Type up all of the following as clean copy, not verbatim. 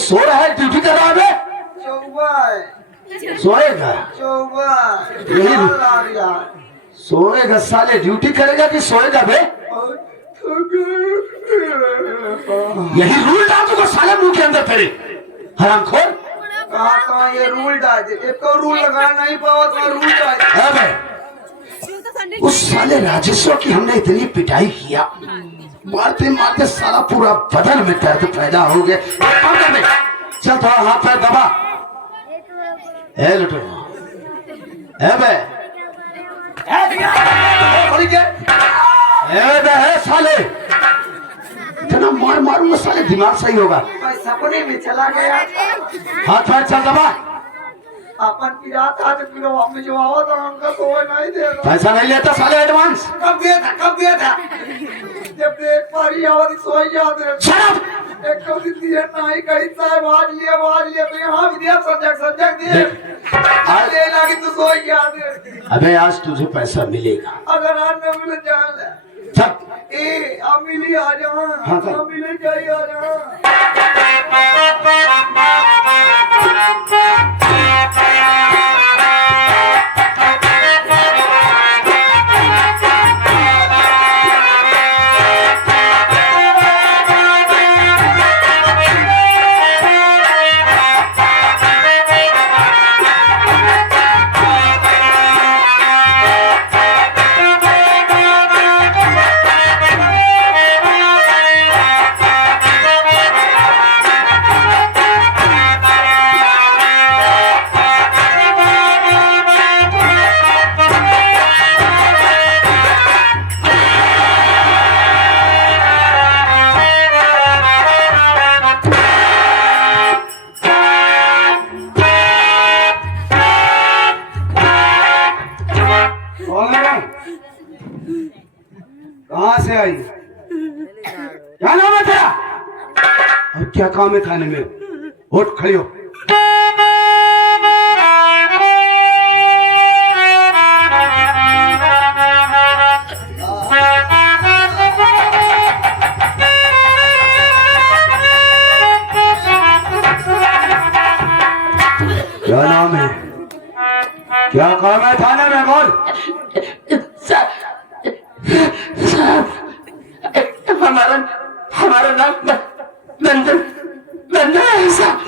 सो रहा है, ड्यूटी कर रहा है बे? सोएगा सोएगा साले, ड्यूटी करेगा कि सोएगा बे? यही रूल डाल दूंगा साले मुंह के अंदर तेरे, हरामखोर। कहाँ ये रूल डाल दे, एक तो रूल लगाना नहीं पाओ तो रूल डाल दे। उस साले राजेश्वर की हमने इतनी पिटाई किया, मारते मारते साला पूरा बदन में दर्द पैदा हो गया। चल थोड़ा हाथ पैर दबा। ए लुटो ए बे, है साले, इतना मार मारूंगा साले दिमाग सही होगा। सपने में चला गया। हाथ पैर चल दबा। अपन की रात आज फिर वापस जो आओ तो हमका कोई नहीं देगा। पैसा नहीं लेता साले एडवांस। कब दिया था, कब दिया था? जब एक बारी आवाज सोई याद है। एक कभी दिया नहीं कहीं साहब आज लिया तो यहाँ भी दिया सजग दिया। आज ले लगी तो सोई याद है। अबे आज तुझे पैसा मिलेगा। अगर आज न मिले जान ले। चल ए अमिली आ जा। हाँ, अमिली जाई आ जा। कहाँ से आई? क्या नाम है तेरा? और क्या काम है थाने में? उठ खड़ी हो। क्या नाम है? क्या काम है थाने में? बोल। हमारा नाम बंदर है साहब।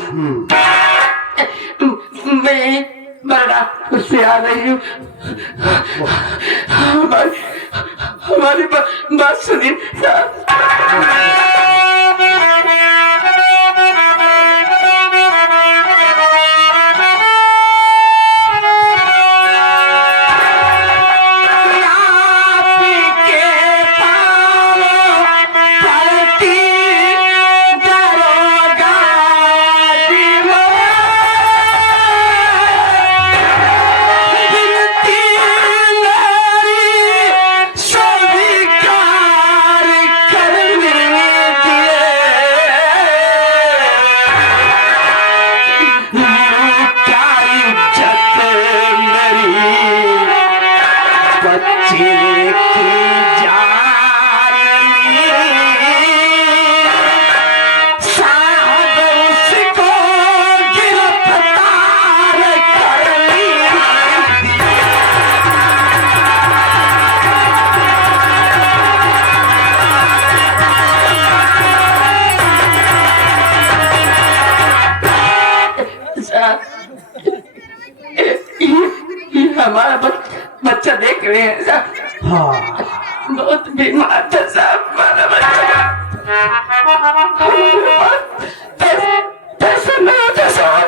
मैं बरनापुर से आ रही हूँ। हमारी बात सुनिए साहब। हमारा बच्चा देख रहे हैं साहब। हाँ बहुत बीमार था साहब हमारा बच्चा। पैसा नहीं होता साहब।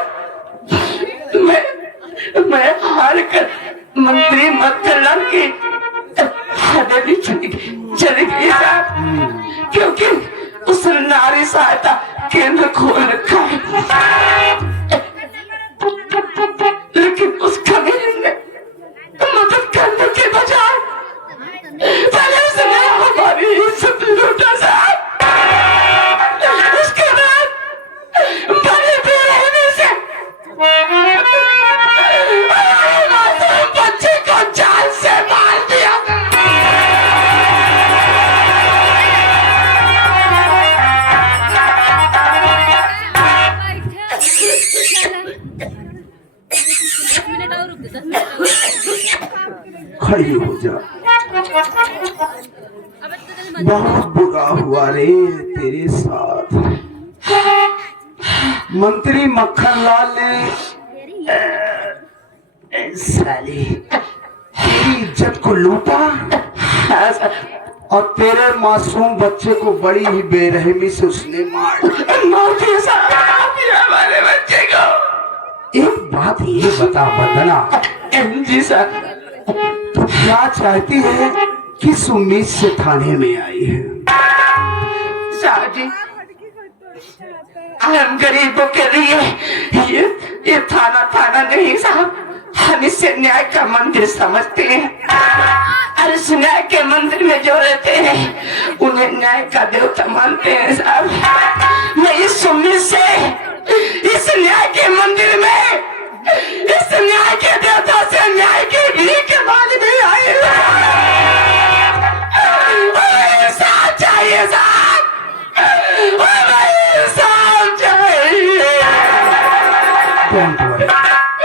मैं हार कर मंत्री मक्खन की हवेली चली गई साहब, क्योंकि उसने नारी सहायता केंद्र खोल रखा है। लेकिन उसका मदद करने के बजाय पहले उसने हमारी इज्जत लूटा साहब। उसके बाद बड़े बेरहमी से बच्चे को जान से मार दिया। खड़ी हो जा। बहुत बुरा हुआ रे तेरे साथ। मंत्री मक्खनलाल ने साली तेरी इज्जत को लूटा और तेरे मासूम बच्चे को बड़ी ही बेरहमी से उसने मार हमारे बच्चे को। एक बात ये बता वंदना, जी सर, तू क्या चाहती है, किस उम्मीद से थाने में आई है? साहब जी, हम गरीबों के लिए ये थाना नहीं साहब, हम इसे न्याय का मंदिर समझते हैं। और इस न्याय के मंदिर में जो रहते हैं उन्हें न्याय का देवता मानते हैं साहब। मैं इस उम्मीद से इस न्याय के मंदिर में, इस न्याय के देवता से न्याय की भीख मांगने आई हूं। साहब चाहिए साहब, साहब चाहिए।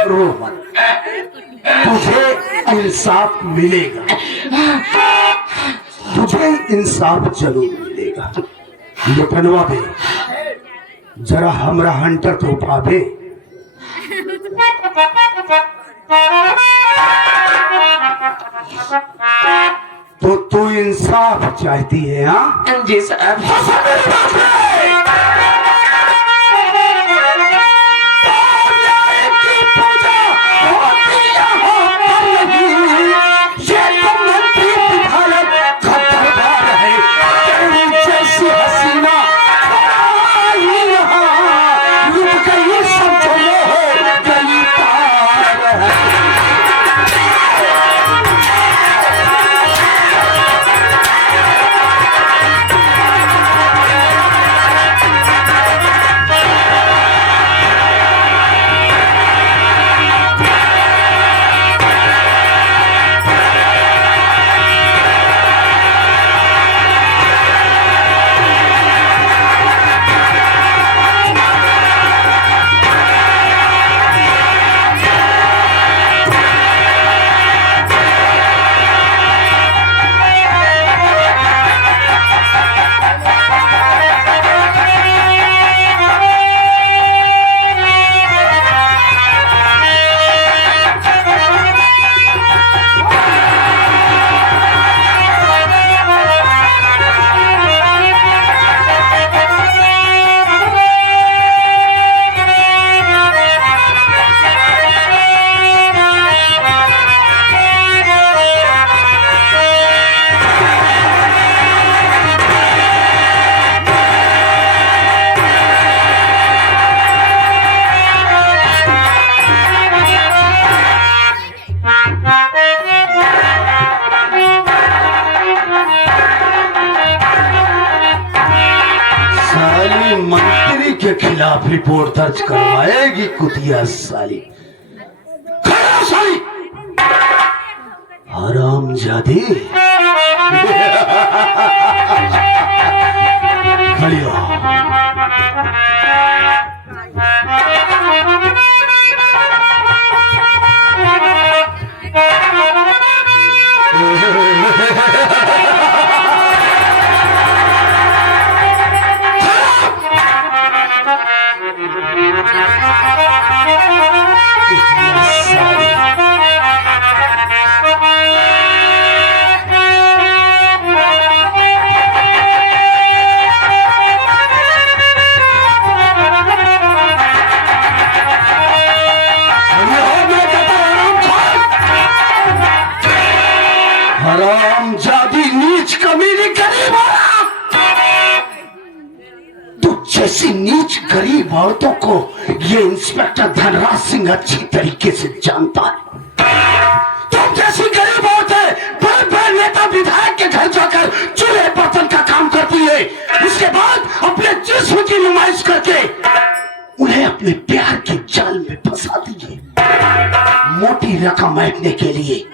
रो मत, तुझे इंसाफ मिलेगा, तुझे इंसाफ जरूर मिलेगा। लुटनवा बे, जरा हमरा हंटर को उठावे। तो तू इंसाफ चाहती है? हाँ जी साहब। मंत्री के खिलाफ रिपोर्ट दर्ज करवाएगी कुतिया साली। खड़ा साली, हरामजादी। खड़ी हो। हरामजादी, नीच कमीनी गरीब जैसी नीच गरीब औरतों को ये इंस्पेक्टर धनराज सिंह अच्छी तरीके से जानता है। तुम जैसी गरीब औरतें बड़े नेता विधायक के घर जाकर चूल्हे बर्तन का काम करती है, उसके बाद अपने जिस्म की नुमाइश करके उन्हें अपने प्यार के जाल में फंसाती है, मोटी रकम ऐंठने के लिए।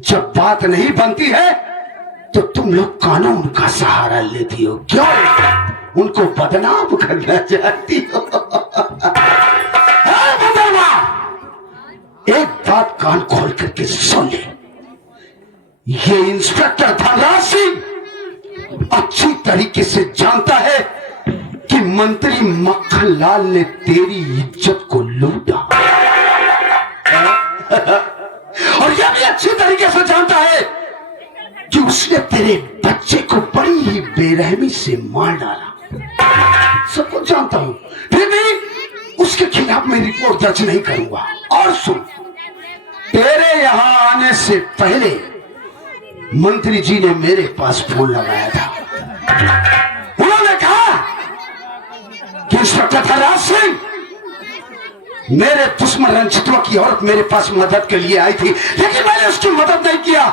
जब बात नहीं बनती है तो तुम लोग कानून का सहारा लेती हो। क्यों? उनको बदनाम करना चाहती हो। एक बात कान खोल करके सुन ले, ये इंस्पेक्टर धनराज सिंह अच्छी तरीके से जानता है कि मंत्री मक्खनलाल ने तेरी इज्जत को लूटा और यह भी अच्छी तरीके से जानता है कि उसने तेरे बच्चे को बड़ी ही बेरहमी से मार डाला। सब कुछ जानता हूं, फिर भी उसके खिलाफ मैं रिपोर्ट दर्ज नहीं करूंगा। और सुन, तेरे यहां आने से पहले मंत्री जी ने मेरे पास फोन लगाया था। उन्होंने कहा कि इंस्पेक्टर धनराज सिंह, मेरे दुश्मन रंजितवा की औरत मेरे पास मदद के लिए आई थी, लेकिन मैंने उसकी मदद नहीं किया।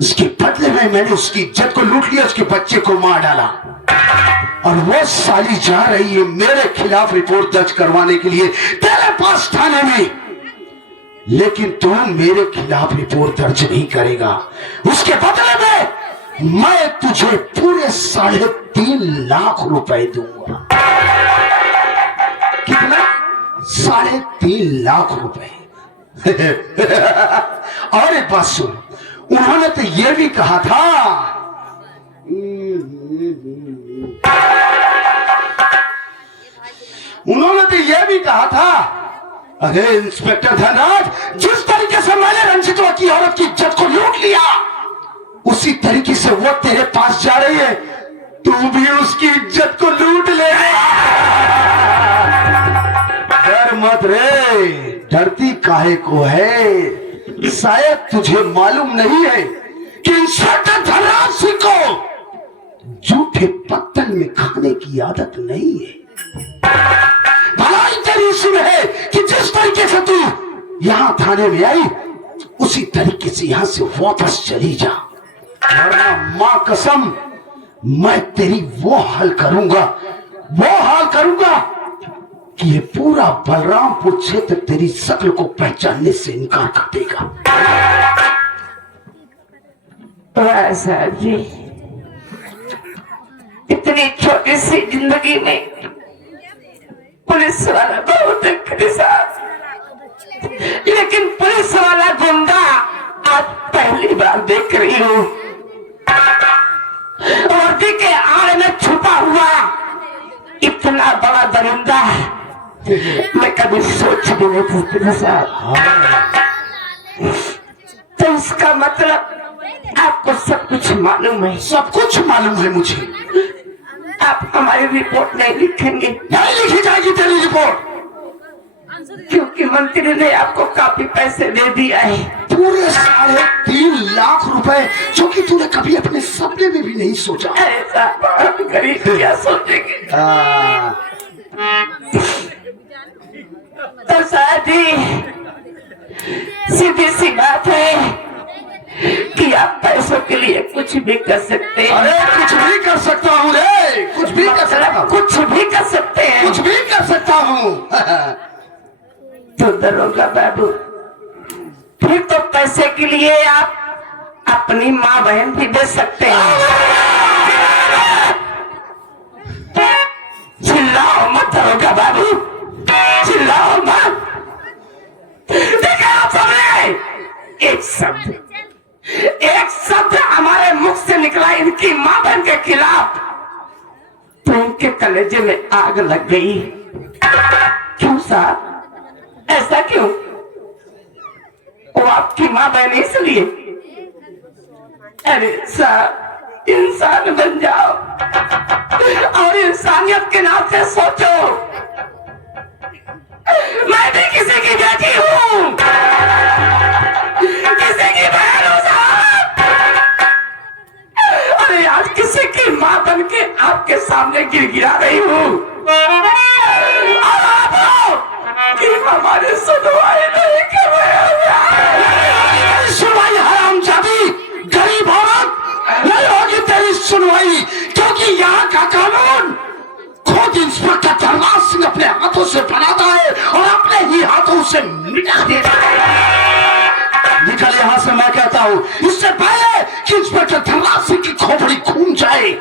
इसके बदले में मैंने उसकी इज्जत को लूट लिया, उसके बच्चे को मार डाला। और वो साली जा रही है मेरे खिलाफ रिपोर्ट दर्ज करवाने के लिए तेरे पास थाने में, लेकिन तू मेरे खिलाफ रिपोर्ट दर्ज नहीं करेगा। उसके बदले में मैं तुझे पूरे 3.5 लाख रुपए दूंगा। कितना? 3.5 लाख रुपए। और एक बात सुन, उन्होंने तो यह भी कहा था, उन्होंने तो यह भी कहा था, अरे इंस्पेक्टर धनराज, जिस तरीके से मैंने रंजितवा की औरत की इज्जत को लूट लिया, उसी तरीके से वो तेरे पास जा रही है, तू भी उसकी इज्जत को लूट ले। डर मत रे, डरती काहे को है? शायद तुझे मालूम नहीं है कि इंस्पेक्टर धनराज सिंह को झूठे पत्तल में खाने की आदत नहीं है। भलाई तेरी इसमें है कि जिस तरीके से तू यहां थाने में आई, उसी तरीके से यहां से वापस चली जा, वरना मां कसम मैं तेरी वो हाल करूंगा कि ये पूरा बलरामपुर क्षेत्र तेरी शक्ल को पहचानने से इनकार कर देगा। साहब जी, इतनी छोटी सी जिंदगी में पुलिस वाला बहुत साहब, लेकिन पुलिस वाला गुंडा आज पहली बार देख रही हूँ। वर्दी के आड़ में छुपा हुआ इतना बड़ा दरिंदा मैं कभी सोच भी नहीं सकती साहब। तो इसका मतलब आपको सब कुछ मालूम है? सब कुछ मालूम है मुझे। आप हमारी रिपोर्ट नहीं लिखेंगे? नहीं लिखी जाएगी तेरी रिपोर्ट, क्योंकि मंत्री ने आपको काफी पैसे दे दिया है, पूरे 3.5 लाख रुपए, जो कि तूने कभी अपने सपने में भी नहीं सोचा। ऐसा गरीब क्या सोचेंगे? तो साहब जी, सीधी सी बात है कि आप पैसों के लिए कुछ भी कर सकते हैं। अरे कुछ भी कर सकता हूँ रे, कुछ भी कर सकता हूँ, कुछ भी कर सकते हैं, कुछ भी कर सकता हूँ। तो दरोगा बाबू, फिर तो पैसे के लिए आप अपनी माँ बहन भी दे सकते हैं। चिल्लाओ मत दरोगा बाबू, चिल्लाओ मत। देखा आप सबने एक शब्द हमारे मुख से निकला इनकी माँ बहन के खिलाफ, तो इनके कलेजे में आग लग गई। क्यों साहब, ऐसा क्यों? वो आपकी माँ बहन इसलिए? अरे साहब, इंसान बन जाओ और इंसानियत के नाम से सोचो। मैं भी किसी की बेटी हूँ, किसी की बहन हूँ साहब। अरे आज किसी की माँ बन के आपके सामने गिड़गिड़ा रही हूँ, और आप हो कि हमारी सुनवाई नहीं कर रहे। सुनवाई हरामजादी, गरीब औरत, नहीं होगी तेरी सुनवाई, क्योंकि यहाँ का कानून खुद इंस्पेक्टर धनराज सिंह अपने हाथों से बनाता है और अपने ही हाथों से मिटा देता है। निकल यहाँ से, मैं कहता हूँ, इससे पहले कि इंस्पेक्टर धनराज सिंह की खोपड़ी घूम जाए,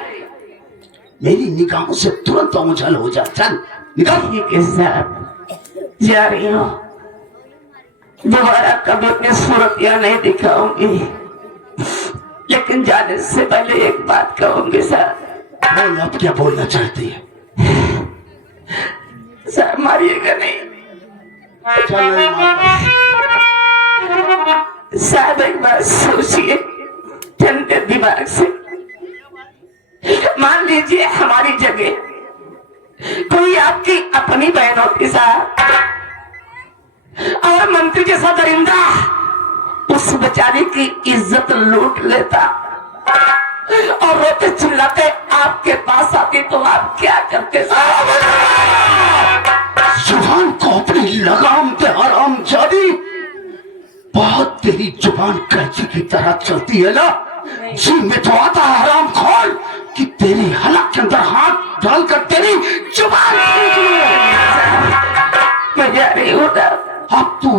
मेरी निगाहों से तुरंत ओझल हो जा। चल निकल। ठीक है साहब, जा रही हूँ, दोबारा कभी अपनी सूरत यहाँ नहीं दिखाऊंगी। लेकिन जाने से पहले एक बात कहूंगी सर। बोल, अब क्या बोलना चाहती है? सर मारिएगा नहीं। चल नहीं मारता। साहब एक बात सोचिए ठंडे दिमाग से। मान लीजिए हमारी जगह कोई आपकी अपनी बहन होती साहब, और मंत्री जैसा दरिंदा उस बेचारी की इज्जत लूट लेता और रोते चिल्लाते आपके पास आती, तो आप क्या करते साहब? जुबान को अपनी लगाम पे हराम जादी। बहुत तेरी जुबान कैंची की तरह चलती है ना। जी में तो आता है हराम खोल कि तेरी हलक के अंदर हाथ डालकर तेरी जुबान खींच लूं। मैं जा रही हूँ ना। अब तू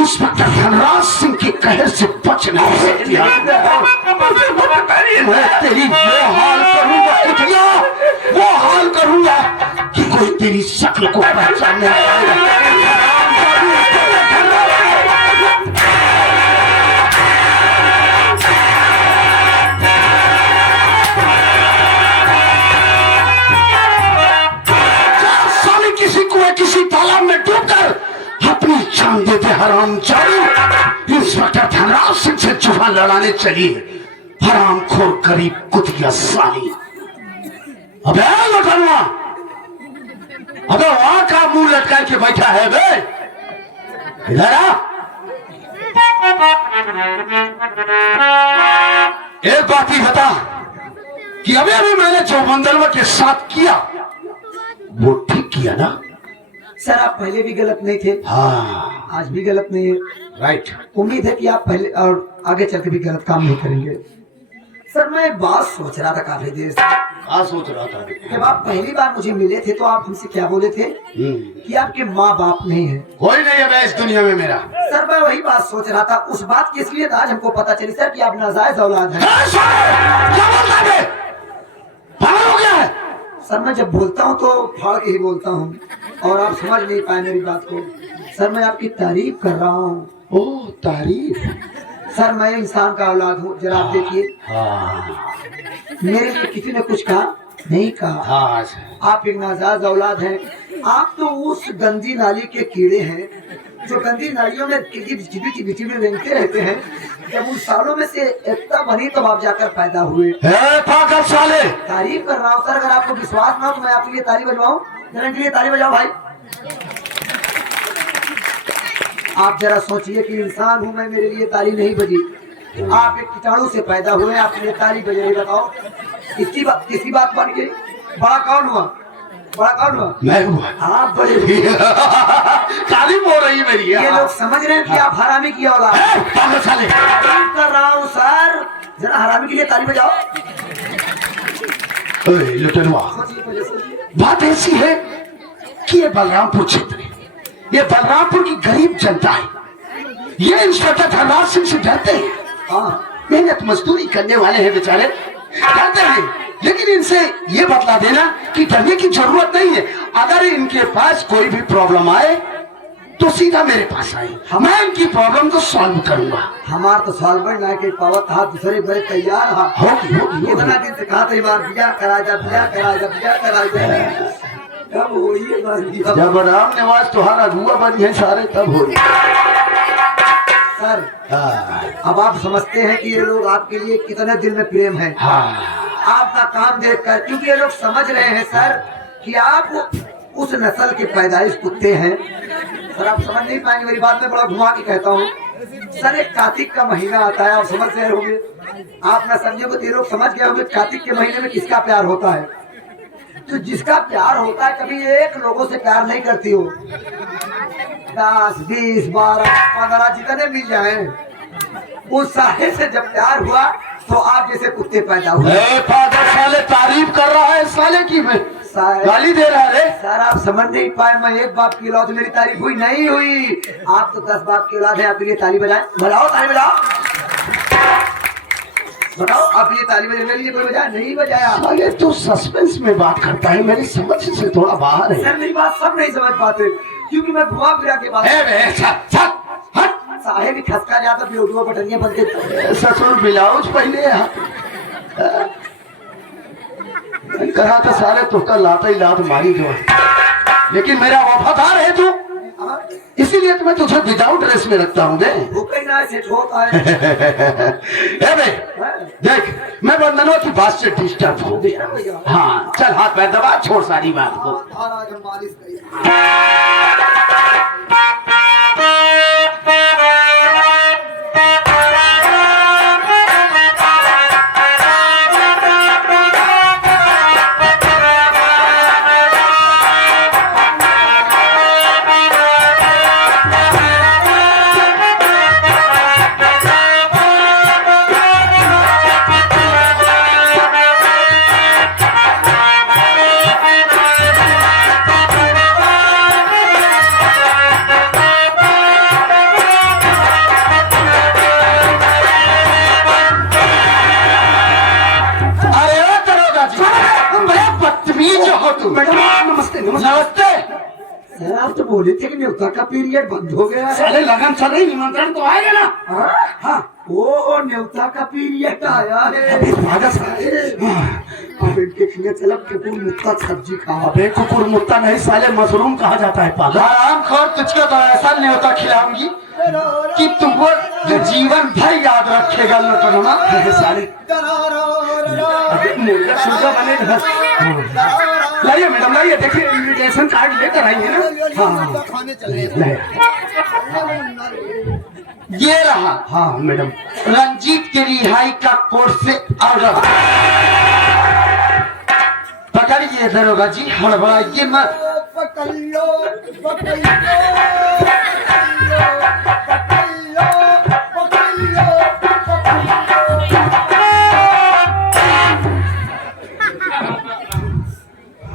इंस्पेक्टर धनराज सिंह के कहर से बच नहीं सकती। मैं तेरी वो हाल करूंगा इतना, वो हाल करूंगा कि कोई तेरी शक्ल को पहचान नहीं पाएगा। किसी कुएं किसी तालाब में डूबकर अपनी जान देते हराम जादी। इंस्पेक्टर धनराज सिंह से जुबान लड़ाने चली है हराम खोर गरीब कुतिया साली। अबे लटनुआ, अबे वहां का मुंह लटका के बैठा है बे, इधर आ। एक बात ही बता कि अभी अभी मैंने जो मंदलवा के साथ किया वो ठीक किया ना? सर आप पहले भी गलत नहीं थे, हाँ आज भी गलत नहीं है। राइट। उम्मीद है कि आप पहले और आगे चल के भी गलत काम नहीं करेंगे। सर मैं एक बात सोच रहा था काफी देर से। क्या सोच रहा था? जब आप पहली बार मुझे मिले थे तो आप हमसे क्या बोले थे कि आपके माँ बाप नहीं है। कोई नहीं है इस दुनिया में मेरा। सर मैं वही बात सोच रहा था। उस बात की इसलिए आज हमको पता चली सर कि आप नाजायज औलाद हैं। क्या बोलता है? पागल हो गया है? सर मैं जब बोलता हूँ तो फाड़ के ही बोलता हूँ और आप समझ नहीं पाए मेरी बात को। सर मैं आपकी तारीफ कर रहा हूँ। ओह तारीफ। सर मैं इंसान का औलाद हूँ। जरा आप देखिए मेरे लिए किसी ने कुछ कहा नहीं कहा। हाँ आप एक नाजायज औलाद हैं। आप तो उस गंदी नाली के कीड़े हैं जो गंदी नालियों में रेंगते रहते हैं। जब उन सालों में से एकता बनी तब आप जाकर पैदा हुए। पागल साले। तारीफ कर रहा हूँ सर। अगर आपको विश्वास ना हो तो मैं आपके लिए ताली बजवाऊँ। जरा के लिए ताली बजाओ भाई। आप जरा सोचिए कि इंसान हूँ मैं, मेरे लिए ताली नहीं बजी। आप एक कीटाणु से पैदा हुए, आपके लिए ताली बज रही। बताओ किसी बात बन गई। बड़ा कौन हुआ? बड़ा कौन हुआ? मैं हुआ। आप बड़े तारीफ हो रही मेरी। ये लोग समझ रहे हैं कि आप हरामी की औलाद। पागल साले। तारीफ कर रहा हूँ सर। जरा हरामी के लिए ताली बजाओ। लुटेरवा, बात ऐसी है कि ये बलरामपुर क्षेत्र है, ये बलरामपुर की गरीब जनता है। ये इंस्पेक्टर धनराज सिंह से डरते हैं। मेहनत मजदूरी करने वाले हैं बेचारे, डरते हैं। लेकिन इनसे ये बतला देना कि डरने की जरूरत नहीं है। अगर इनके पास कोई भी प्रॉब्लम आए तो सीधा मेरे पास आए, मैं इनकी प्रॉब्लम को सॉल्व करूंगा। हमारा तो सॉल्वर ना के पावत था, दूसरे बड़े तैयार हा। होगी इतना दिन से कहा था बिया करा जा, बिया करा जा, बिया करा जा। कब होइए जब राम निवास तुम्हारा रुआ बनी है सारे तब हो। सर अब आप समझते हैं कि ये लोग आपके लिए कितने दिल में प्रेम है। आपका काम देखकर, क्योंकि ये लोग समझ रहे हैं सर कि आप उस नस्ल के पैदाइश कुत्ते हैं। सर आप समझ नहीं पाएंगे मेरी बात में, बड़ा घुमा के कहता हूँ। सर एक कार्तिक का महीना आता है, आप समझ गए होंगे। आप ना समझोगे तो ये लोग समझ गए होंगे कार्तिक के महीने में किसका प्यार होता है। तो जिसका प्यार होता है कभी एक लोगों से प्यार नहीं करती हो। 10, 20, 12, 15 जितने मिल जाए उस सारे से जब प्यार हुआ तो आप जैसे कुत्ते पैदा हुए। पागल साले, तारीफ कर रहा है साले की, मैं गाली दे रहा है। सर आप समझ नहीं पाए, मैं एक बाप की औलाद, मेरी तारीफ हुई नहीं हुई। आप तो 10 बाप की औलाद है। आपके लिए ताली बजाए, बजाओ ताली बजाओ, बताओ आपके लिए ताली बजाए। मेरे लिए कोई बजाया नहीं बजाया। साले तू सस्पेंस में बात करता है, मेरी समझ से थोड़ा बाहर है। सर मेरी बात सब नहीं समझ पाते क्योंकि मैं घुमा फिरा के बात। साहेब भी खसका जाता ब्यूटुआ बटनिया बनते ससुर ब्लाउज पहले कहा तो सारे तुमका लाता ही लात मारी जो, लेकिन मेरा वफादार है तू, इसीलिए तो मैं तुझे विदाउट ड्रेस में रखता हूँ। दे देख मैं वंदनों की बात से डिस्टर्ब हो गया। हाँ चल हाथ पैर दबा, छोड़ सारी बात को। नमस्ते नमस्ते। सर आप तो बोले थे कि न्योता का पीरियड बंद हो गया है। साले लगन चल रही, निमंत्रण तो आएगा ना। हाँ वो न्योता का पीरियड आया है। अभी भागा साले। अब इनके खिले चला कुकुर मुत्ता सब्जी खा। अबे कुकुर मुत्ता नहीं साले, मशरूम कहा जाता है पागल। आराम खोर, तुझको तो ऐसा न्योता खिलाऊंगी कि तुमको जीवन भर याद रखेगा। लुटनमा साले मुर्गा सुर्गा बनेगा। लाइए मैडम लाइए, देखिए इन्विटेशन कार्ड लेकर आइए ना। हाँ ये रहा। हाँ मैडम, रंजीत के रिहाई का कोर्ट से ऑर्डर। पकड़िए दरोगा जी, हड़बड़ाइए मत।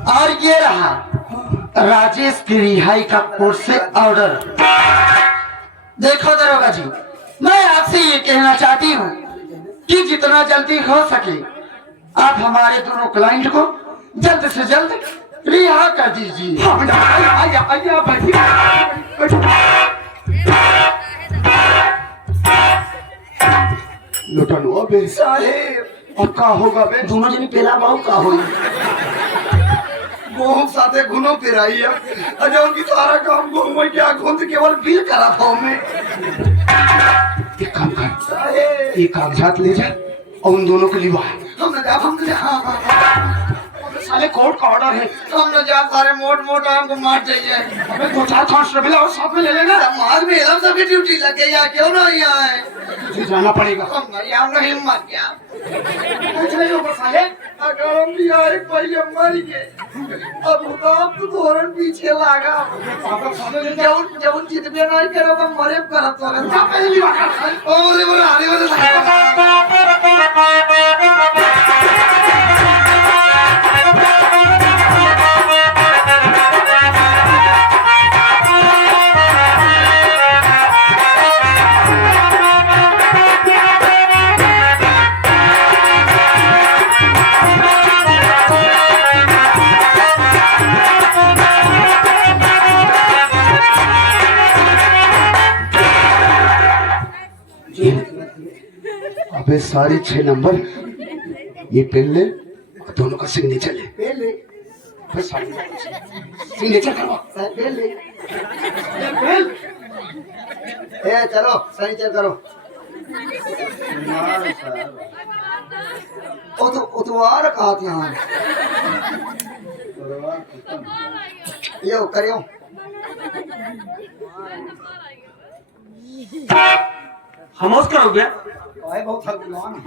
और ये रहा राजेश की रिहाई का कोर्ट से ऑर्डर। देखो दरोगा जी, मैं आपसे ये कहना चाहती हूँ कि जितना जल्दी हो सके आप हमारे दोनों क्लाइंट को जल्द से जल्द रिहा कर दीजिए। हाँ, आइए आइए आप बैठिए। लुटनुआ बे साहेब, अब का होगा बे? दोनों जनी पेला बाहू का होई। बहुत साथे घुनो फिराई है। अजय उनकी सारा काम घूम क्या घूम केवल बिल करा था मैं। एक काम कर, ये कागजात ले जा और उन दोनों को लिवा। हम न जा साले कोर्ट का ऑर्डर है। हम न जा, सारे मोट मोट हमको मार चाहिए। अबे दो चार कांस्टेबल और साथ में ले लेना। समाज में हम सबकी ड्यूटी लगे या क्यों ना यहाँ है? तुझे जाना पड़ेगा। हम नहीं हिम्मत क्या कुछ नहीं होगा साले। अगर हम भी आए पहले मर गए, अब हम तो धोरण पीछे लागा। जब जितने नहीं करोगे मरे करत तो पहली बार। अरे बोले हरी बोले अबे सारी 6 नंबर ये पेन ले, दोनों का सिग्नेचर ले। पेन ले, सिग्नेचर करवा। पेन ले। ए चलो सिग्नेचर करो। ओ तो आ रखा था यहाँ। यो करियो। खामोश करो क्या? भाई बहुत थक गया ना।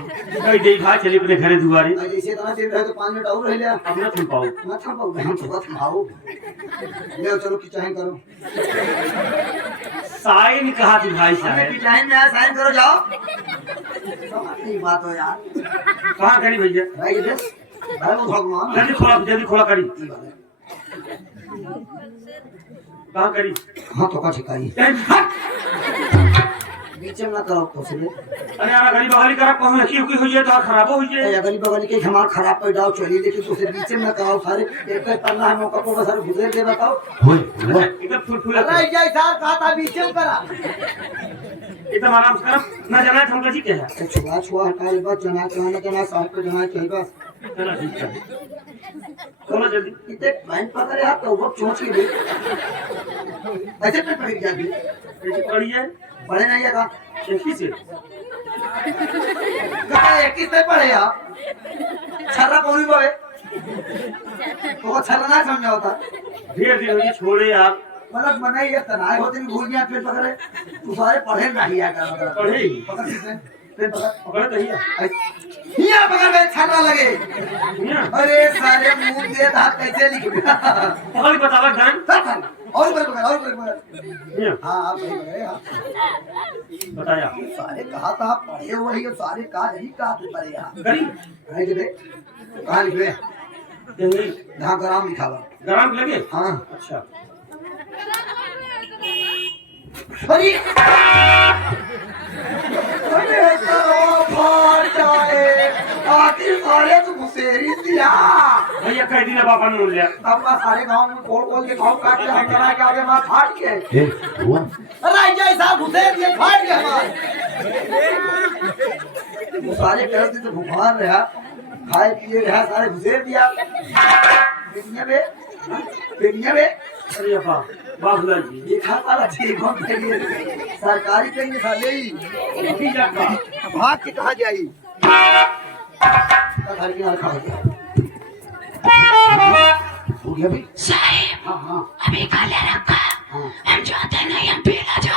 कई देखा चले अपने घरे दुआरे। जैसे इतना दिन रहे तो 5 मिनट और रह लिया। अब ना थम पाओ। मैं थक पाऊंगा, हम तो थकाओ। ले चलो कि चाहे करो। साइन कहा थी भाई साहब। चाहे में साइन करो जाओ। ये बात हो यार। कहाँ करी भैया? भाई बस भाई वो भगवान जल्दी खोला करी। कहाँ करी? हाँ तो का ठिकाई बीच में ना करो तो से। अरे यार गली बगली करा कहूं की हो जाए तो खराब हो जाए। या गली बगली के हमार खराब पे डाउ चली, लेकिन तो से बीच में ना करो सारे एक पन्ना हम मौका को बस गुजर दे बताओ। होय एकदम फुल अरे जय साहब कहा था बीच में करा। एकदम आराम से करम ना जाना है हमका जी क्या है छुआ छुआ हटा ले बस जना जना जना साहब को जना चाहिए बस चलो ठीक है चलो जल्दी इतने पैंट पकड़े हाथ तो वो चोंच के लिए ऐसे पैंट पकड़ जाती कैसी पड़ी है पढ़े नहीं है का एक ही से एक ही से पढ़े आप छर्रा कौन बोले तो छर्रा ना समझा होता ढेर दिन हो गए छोड़े आप मतलब मने ये तनाव होते नहीं भूल गया फिर पकड़े तू सारे पढ़े नहीं है का मतलब पढ़े ही पकड़ किसे फिर पकड़ पकड़े तो ही हिया पकड़ में छर्रा लगे यहाँ अरे सारे मुंह दे हाथ कैसे लिख और बतावा जान और ऊपर पकड़ यहाँ हाँ आप सही पकड़े हाँ बताया सारे कहा था आप पढ़े हुए ही सारे काज ही कहा थे पढ़े यहाँ करी कहाँ लिखे कहाँ लिखे यही यहाँ ग्राम लिखा हुआ ग्राम लगे हाँ अच्छा अरे अरे सरवा फाड़ जाए आखिर सारे तो घुसेरी दिया भैया कह दी ना बाबा ने लिया तब का सारे गांव में खोल के गांव काट के हम करा के आगे मार फाड़ के ए हुआ अरे जैसा घुसेर दिए फाड़ के हमारे वो सारे कहते तो भगवान रहा खाए पिए रहा सारे घुसेर दिया बेटियां बे अरे अपा बाबूला जी ये खाता रहा ठीक हो गई सरकारी कहीं साले ही ठीक है का भाग के कहा जाई घर के खा गया हो गया भी साहेब हाँ हाँ अभी काले रखा हम जाते नहीं हम पीला जा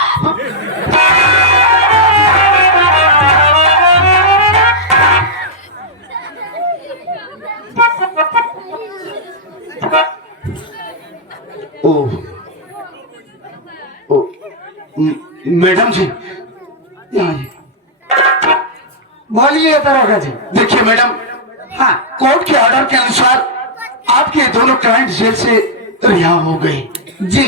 ओ ओ मैडम जी यहाँ आइए। बोलिए दरोगा जी देखिए मैडम, हाँ कोर्ट के ऑर्डर के अनुसार आपके दोनों क्लाइंट जेल से रिहा हो गए जी।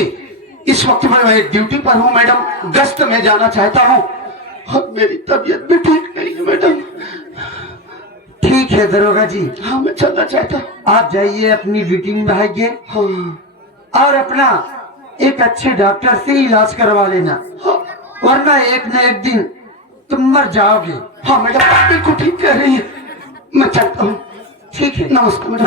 इस वक्त मैं ड्यूटी पर हूँ मैडम, गश्त में जाना चाहता हूँ और मेरी तबीयत भी ठीक नहीं है मैडम। ठीक है दरोगा जी हाँ मैं चलना चाहता हूँ। आप जाइए अपनी ड्यूटी में भागिए हाँ और अपना एक अच्छे डॉक्टर से इलाज करवा लेना, हाँ वरना एक न एक दिन तुम मर जाओगे। हाँ मैडम आप बिल्कुल ठीक कह रही है, मैं चलता हूँ। ठीक है नमस्कार मैडम।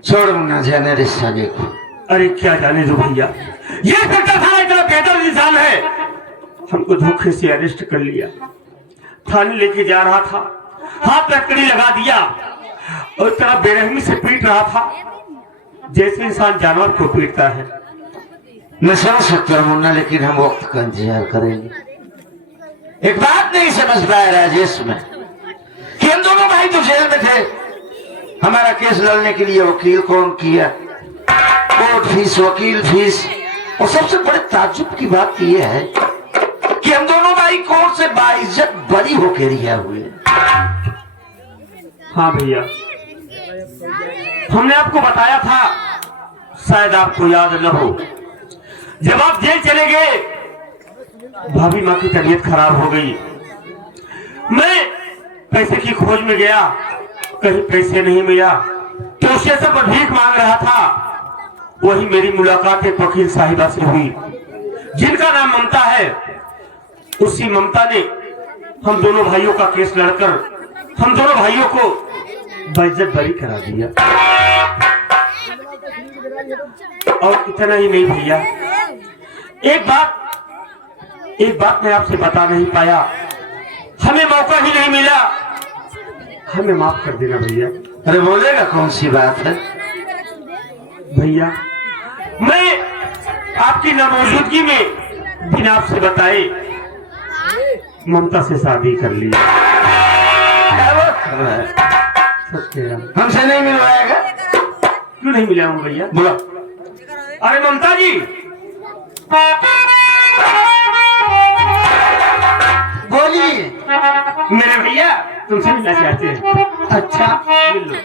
छोड़ ना जाने रे साले को। अरे क्या जाने दो भैया, ये सेक्टर थाना इतना बेहतर इंसान है, हमको धोखे से अरेस्ट कर लिया, थाने लेके जा रहा था, हाथ लकड़ी लगा दिया और इतना बेरहमी से पीट रहा था जैसे इंसान जानवर को पीटता है। मैं समझ सकता हूँ मुन्ना, लेकिन हम वक्त का इंतजार करेंगे। एक बात नहीं समझ पाया राजेश में कि हम दोनों भाई तो जेल में थे, हमारा केस लड़ने के लिए वकील कौन किया, कोर्ट फीस, वकील फीस, और सबसे बड़े ताज्जुब की बात यह है कि हम दोनों भाई कोर्ट से बाइज्जत बरी होकर रिहा हुए। हाँ भैया, हमने आपको बताया था, शायद आपको याद न हो, जब आप जेल चले गए भाभी माँ की तबीयत खराब हो गई, मैं पैसे की खोज में गया, कहीं पैसे नहीं मिला तो उससे सब भीख मांग रहा था। वही मेरी मुलाकात एक वकील साहिबा से हुई जिनका नाम ममता है। उसी ममता ने हम दोनों भाइयों का केस लड़कर हम दोनों भाइयों को बेइज्जत बरी करा दिया। और इतना ही नहीं भैया, एक बात मैं आपसे बता नहीं पाया, हमें मौका ही नहीं मिला, हमें माफ कर देना भैया। अरे बोलेगा कौन सी बात है भैया, मैं आपकी नामौजूदगी में बिना आपसे बताए ममता से शादी कर ली। हमसे नहीं मिलवाएगा? क्यों नहीं मिलाऊंगा भैया? बोला। अरे ममता जी, बोलिए। मेरे भैया तुमसे मिलना चाहते हैं। अच्छा मिल लो।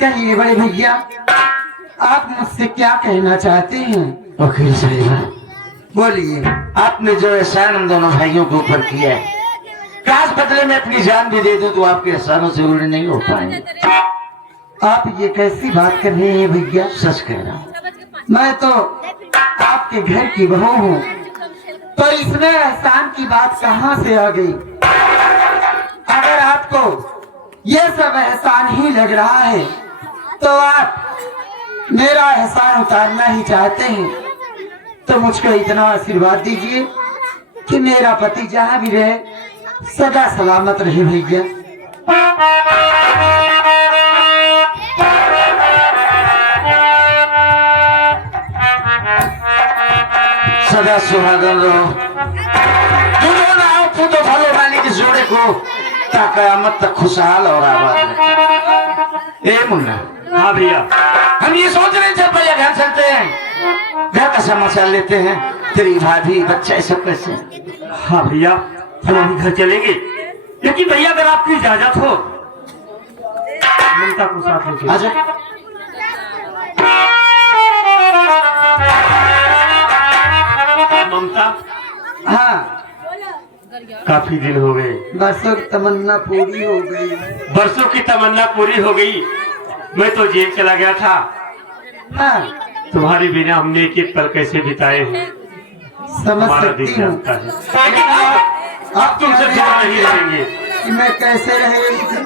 कहिए बड़े भैया, आप मुझसे क्या कहना चाहते हैं? वकील साहिबा, बोलिए। आपने जो एहसान हम दोनों भाइयों के ऊपर किया है, काश बदले में अपनी जान भी दे दूं तो आपके एहसानों से उड़े नहीं हो पाएंगे। आप ये कैसी बात कर रहे हैं भैया? सच कह रहा हूँ। मैं तो आपके घर की बहू हूँ, तो इसमें एहसान की बात कहाँ से आ गई? अगर आपको ये सब एहसान ही लग रहा है तो आप मेरा एहसान उतारना ही चाहते हैं तो मुझको इतना आशीर्वाद दीजिए कि मेरा पति जहाँ भी रहे सदा सलामत रहे भैया। सदा सुहागन रहो। तुझो ना हो फूटो फलो वाली के जोड़े को ता कयामत तक खुशहाल और आबाद रहे। ए मुन्ना। हाँ भैया। हम ये सोच रहे थे पहले घर चलते हैं, घर का समाचार लेते हैं, तेरी भाभी बच्चा सब कैसे? हाँ भैया, हम अभी घर चलेंगे, लेकिन भैया अगर आपकी इजाजत हो ममता को साथ लेके आजा। ममता, हाँ, काफी दिन हो गए, बरसों की तमन्ना पूरी हो गई। बरसों की तमन्ना पूरी हो गई। मैं तो जेल चला गया था, हाँ, तुम्हारे बिना हमने एक एक पल कैसे बिताए हैं समझ हमारा दिल सकती हूँ। जानता है। लेकिन आप तुमसे दूर नहीं रहेंगे। कि मैं कैसे रहेगी।